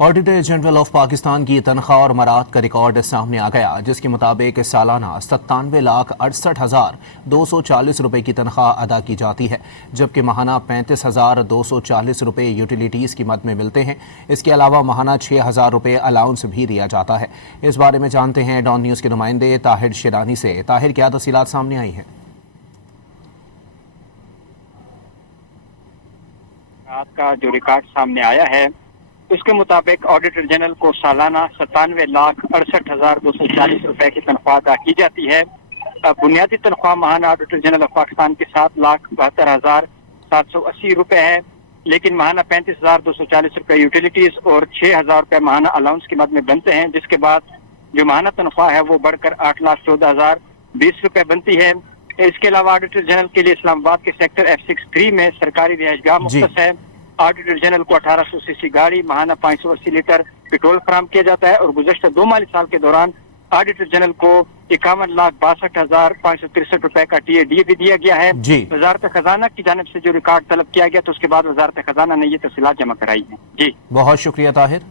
Auditor general of Pakistan की तनख्वाह और मराद का रिकॉर्ड सामने आ गया, जिसके मुताबिक सालाना 97,68,240 रुपए की तनख्वाह अदा की जाती है, जबकि माहाना 35,240 रुपए यूटिलिटीज़ की मद में मिलते हैं। इसके अलावा माहाना 6,000 रुपए अलाउंस भी दिया जाता है। इस बारे में जानते हैं डॉन न्यूज़ के नुमाइंदे ताहिर शिरानी से। ताहिर, क्या तफसीलात सामने आई हैं? आज का जो रिकॉर्ड सामने आया है उसके मुताबिक ऑडिटर जनरल को सालाना 97,68,240 रुपए की तनख्वाह अदा की जाती है। बुनियादी तनख्वाह माहाना ऑडिटर जनरल ऑफ पाकिस्तान की 7,72,780 रुपए है, लेकिन माहाना 35,240 रुपए यूटिलिटीज और 6,000 रुपए माहाना अलाउंस की मद में बनते हैं, जिसके बाद जो माहाना तनख्वाह है वो बढ़कर 8,14,020 रुपए बनती है। इसके अलावा ऑडिटर जनरल के लिए इस्लामाबाद के सेक्टर F63 में सरकारी रिहाइशगाह मुख्तस है। ऑडिटर जनरल को 1800 सीसी गाड़ी, माहाना 580 लीटर पेट्रोल फराहम किया जाता है और गुज़श्ता 2 माली साल के दौरान ऑडिटर जनरल को 51,62,563 रुपए का TAD भी दिया गया है। वजारत खजाना की जानिब से जो रिकॉर्ड तलब किया गया तो उसके बाद वजारत खजाना ने ये तफसीलात जमा कराई है। जी, बहुत शुक्रिया ताहिर।